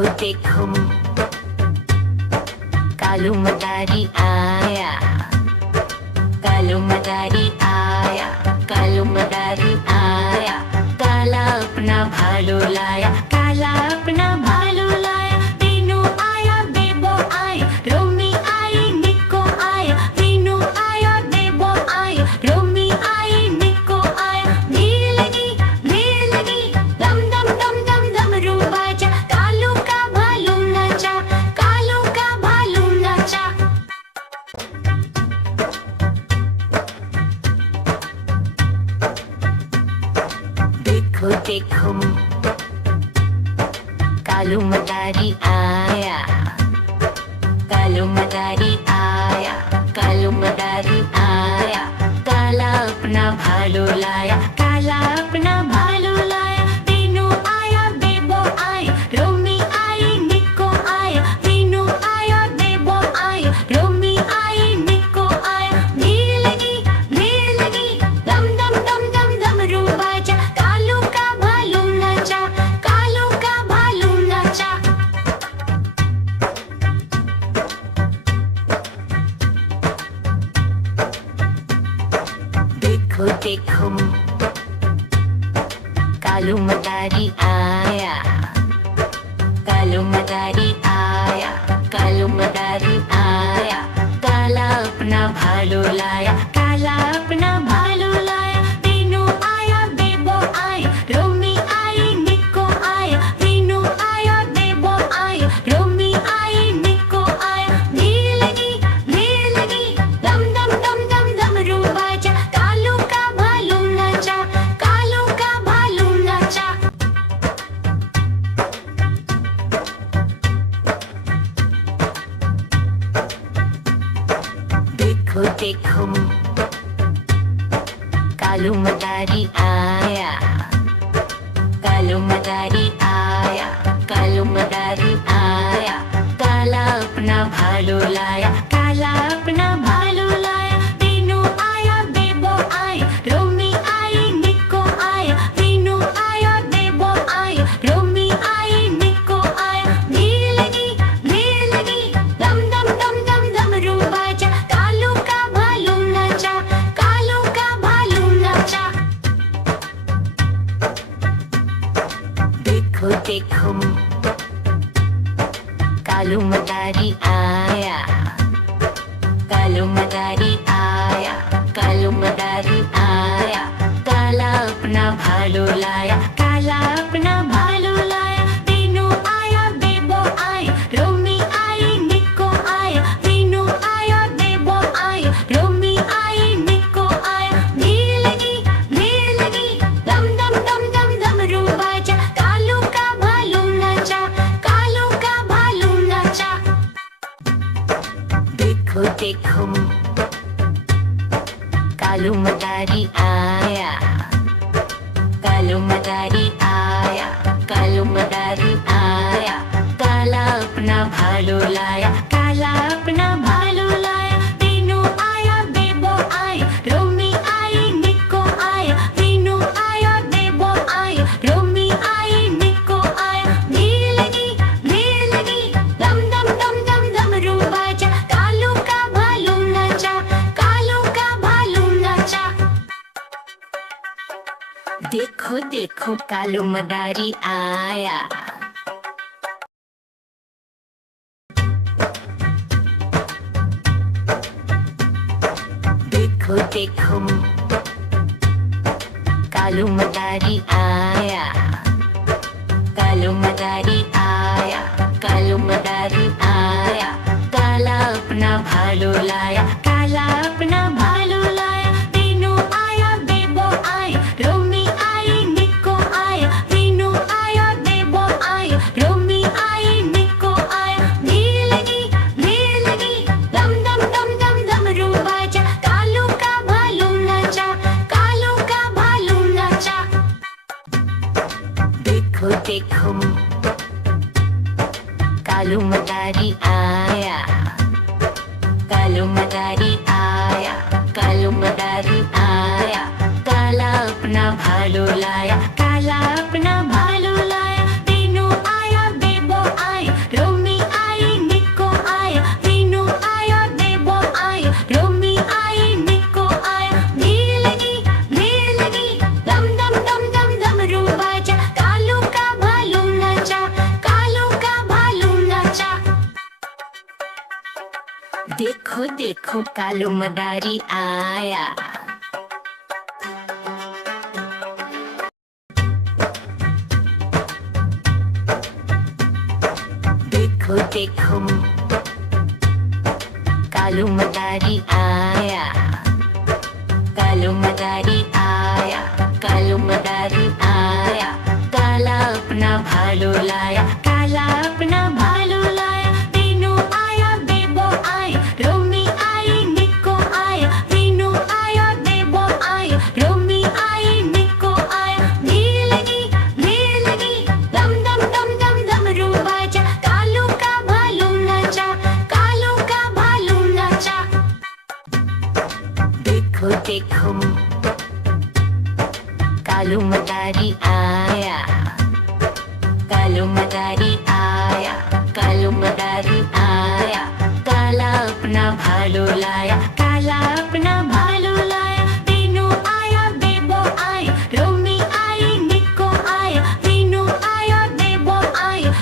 देखो देखो कालू मदारी आया, कालू मदारी आया, कालू मदारी आया। काला अपना भालू लाया, काला अपना भालू लाया। तीनू आया, बेबो आई, रोमी आई, निको आया। तीनू आया, बेबो आई, रोमी आई, निको आया। भीड़ लगी दम दम दम दम डमरू बाजा। कालू का भालू नाचा, कालू का भालू नाचा। देखो देखो कालू मदारी आया, कालू मदारी आया, कालू मदारी आया। काला अपना भालू लाया, काला अपना भालू लाया। तीनू आया, बेबो आई, रोमी आई, निको आया। तीनू आया, बेबो आई, रोमी आई, निको आया। भीड़ लगी दम दम दम दम डमरू बाजा। कालू का भालू नाचा, कालू का भालू नाचा। देखो देखो कालू मदारी आया, कालू मदारी आया, कालू मदारी आया। काला अपना भालू लाया, काला अपना भालू लाया। तीनू आया, बेबो आई, रोमी आई, निको आया। तीनू आया, बेबो आई, रोमी आई, निको आया। भीड़ लगी दम दम दम दम डमरू बाजा। कालू का भालू नाचा, कालू का भालू नाचा। देखो देखो कालू मदारी आया, कालू मदारी आया, कालू मदारी आया। काला अपना भालू लाया, काला अपना भालू लाया। तीनू आया, बेबो आई, रोमी आई, निको आया। तीनू आया, बेबो आई, रोमी आई, निको आया। भीड़ लगी दम दम दम दम डमरू बाजा। कालू का भालू नाचा, कालू का भालू नाचा। देखो देखो कालू मदारी आया, कालू मदारी आया, कालू मदारी आया। काला अपना भालू लाया, काला अपना भालू लाया। तीनू आया, बेबो आई, रोमी आई, निको आया। तीनू आया, बेबो आई, रोमी आई, निको आया। भीड़ लगी दम दम दम दम डमरू बाजा। कालू का भालू नाचा, कालू का भालू नाचा। देखो देखो कालू मदारी आया, कालू मदारी आया, कालू मदारी आया। काला अपना भालू लाया, काला अपना भालू लाया। तीनू आया, बेबो आई, रोमी आई, निको आया। तीनू आया, बेबो आई, रोमी आई, निको आया। भीड़ लगी दम दम दम दम डमरू बाजा। कालू का भालू नाचा, कालू का भालू नाचा। देखो देखो कालू मदारी आया। देखो देखो कालू मदारी आया, कालू मदारी आया, कालू मदारी आया। काला अपना भालू लाया, काला अपना भालू लाया। तीनू आया, बेबो आई, रोमी आई, निको आया। तीनू आया, बेबो आई, रोमी आई, निको आया। भीड़ लगी दम दम दम दम डमरू बाजा। कालू का भालू नाचा, कालू का भालू नाचा। देखो देखो कालू मदारी आया, कालू मदारी आया, कालू मदारी आया। काला अपना भालू लाया, काला अपना भालू लाया। तीनू आया, बेबो आई, देखो कालू मदारी आया। देखो देखो कालू मदारी आया। कालू मदारी आया। कालू मदारी आया। काला अपना भालू लाया। काला अपना भालू लाया। मीनू आया बेबो आई। रोमी आई निको आया। मीनू आया बेबो आई। रोमी आई निको आया। भीड़ लगी दम दम दम दम डमरू बाजा। कालू का भालू नाचा। कालू का भालू नाचा। देखो देखो कालू मदारी आया। कालू मदारी आया। कालू मदारी आया। काला अपना भालू लाया।